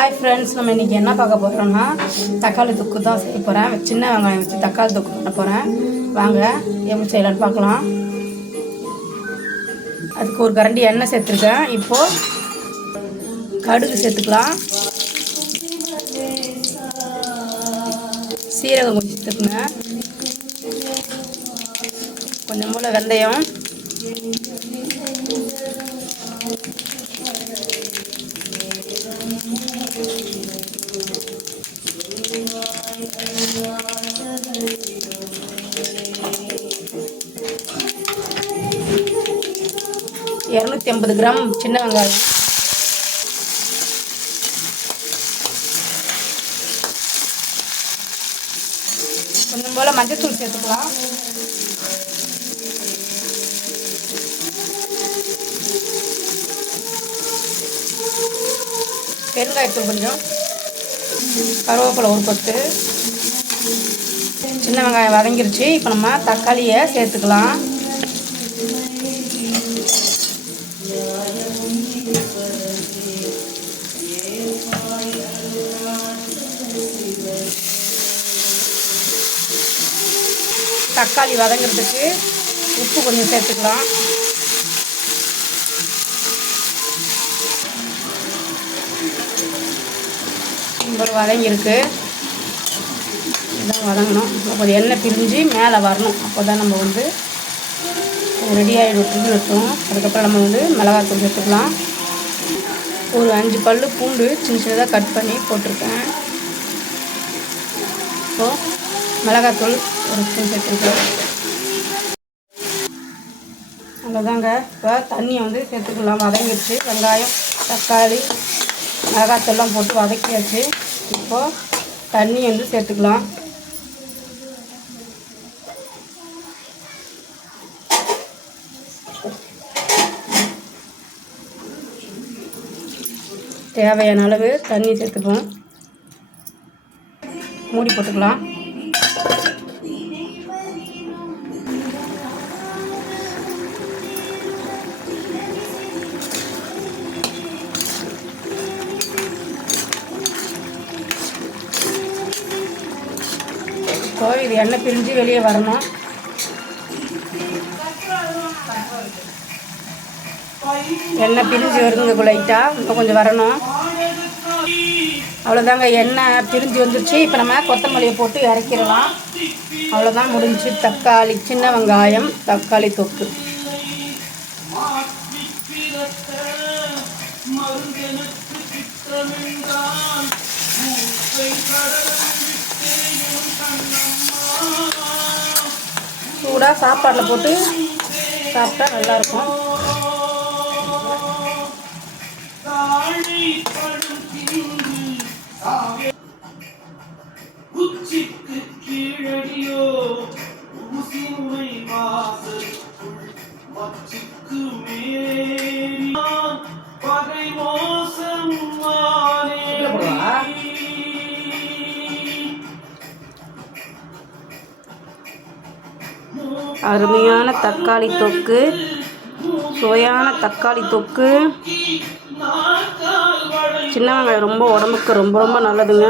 Hi friends, நம்ம இன்றைக்கி என்ன பார்க்க போகிறோம்னா தக்காளி தொக்கு தான் செய்ய போகிறேன். சின்ன வெங்காயம் வச்சு தக்காளி தொக்கு பண்ண போகிறேன். வாங்க எப்படி செய்யலான்னு பார்க்கலாம். அதுக்கு ஒரு கரண்டி எண்ணெய் சேர்த்துருக்கேன். இப்போது கடுகு சேர்த்துக்கலாம். சீரகம் கொஞ்சம் சேர்த்துக்குங்க. கொஞ்சம் போல் வெந்தயம், இரநூத்தி 250 கிராம் சின்ன வெங்காயம், கொஞ்சம் போல் மஞ்சத்தூள் சேர்த்துக்கலாம். பெருங்காயத்தூள் கொஞ்சம், கருவேப்பிலை ஒரு கொத்து. சின்ன வெங்காயம் வதங்கிருச்சு. இப்போ நம்ம தக்காளியை சேர்த்துக்கலாம். தக்காளி வதங்கிறதுக்கு உப்பு கொஞ்சம் சேர்த்துக்கலாம். ஒரு வதங்கிருக்கு. இதான் வதங்கணும். கொஞ்சம் எண்ணெய் பிரிஞ்சு மேலே வரணும். அப்போ தான் நம்ம ரெடி ஆகிடும். அதுக்கப்புறம் நம்ம மிளகாத்தூள் சேர்த்துக்கலாம். ஒரு 5 பல் பூண்டு சின்ன சின்னதாக கட் பண்ணி போட்டிருக்கேன். இப்போது மிளகாத்தூள் ஒரு ஸ்பூன் சேர்த்துருக்கேன். அவ்வளோதாங்க. இப்போ தண்ணியை சேர்த்துக்கலாம். வதங்கிடுச்சு. வெங்காயம், தக்காளி, மிளகாத்தூள்லாம் போட்டு வதக்கியாச்சு. இப்போது தண்ணி சேர்த்துக்கலாம். தேவையான அளவு தண்ணி சேர்த்துப்போம். மூடி போட்டுக்கலாம். இப்போ இது எண்ணெய் பிரிஞ்சு வெளியே வரணும். எண்ணெய் பிரிஞ்சு வருதுங்க லைட்டாக. இன்னும் கொஞ்சம் வரணும். அவ்வளோதாங்க. எண்ணெய் பிரிஞ்சு வந்துருச்சு. இப்போ நம்ம கொத்தமல்லியை போட்டு இறக்கிடலாம். அவ்வளோதான், முடிஞ்சு. தக்காளி, சின்ன வெங்காயம் தக்காளி தொக்கு. சூடாக சாப்பாட்டில் போட்டு சாப்பிட்டா நல்லாயிருக்கும். அருமையான தக்காளி தொக்கு, சுவையான தக்காளி தொக்கு. சின்ன வெங்காயம் ரொம்ப உடம்புக்கு ரொம்ப ரொம்ப நல்லதுங்க.